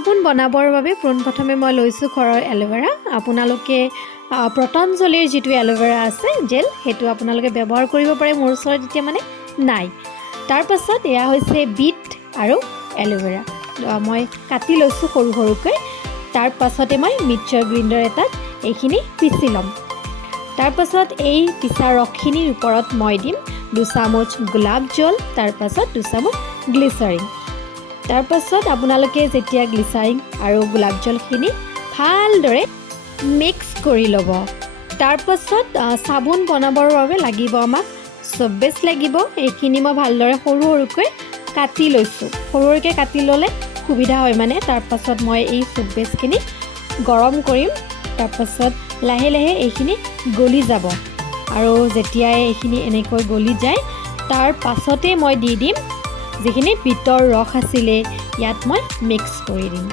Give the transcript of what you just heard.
চাবোন বনাবৰ বাবে পোনপ্ৰথমে মই লৈছোঁ ঘৰৰ এল'ভেৰা। আপোনালোকে পতঞ্জলিৰ যিটো এল'ভেৰা আছে জেল সেইটো আপোনালোকে ব্যৱহাৰ কৰিব পাৰে, মোৰ ওচৰত এতিয়া মানে নাই। তাৰ পাছত এয়া হৈছে বিট আৰু এল'ভেৰা, মই কাটি লৈছোঁ সৰু সৰুকৈ। তাৰ পাছতে মই মিক্সাৰ গ্ৰাইণ্ডাৰ এটাত এইখিনি পিচি ল'ম। তাৰ পাছত এই পিচা ৰসখিনিৰ ওপৰত মই দিম 2 চামুচ গোলাপ জল, তাৰ পাছত 2 চামুচ গ্লিচাৰিন। তাৰ পাছত আপোনালোকে যেতিয়া গ্লিচাৰিন আৰু গোলাপ জলখিনি ভালদৰে মিক্স কৰি ল'ব। তাৰ পাছত চাবোন বনাবৰ বাবে লাগিব আমাক চপ বেছ লাগিব। এইখিনি মই ভালদৰে সৰু সৰুকৈ কাটি লৈছোঁ, সৰু সৰুকৈ কাটি ল'লে সুবিধা হয় মানে। তাৰ পাছত মই এই চপ বেছখিনি গৰম কৰিম। তাৰ পাছত লাহে লাহে এইখিনি গলি যাব, আৰু যেতিয়াই এইখিনি এনেকৈ গলি যায় তাৰ পাছতে মই দি দিম যিখিনি বিটৰ ৰস আছিলে, ইয়াত মই মিক্স কৰি দিম।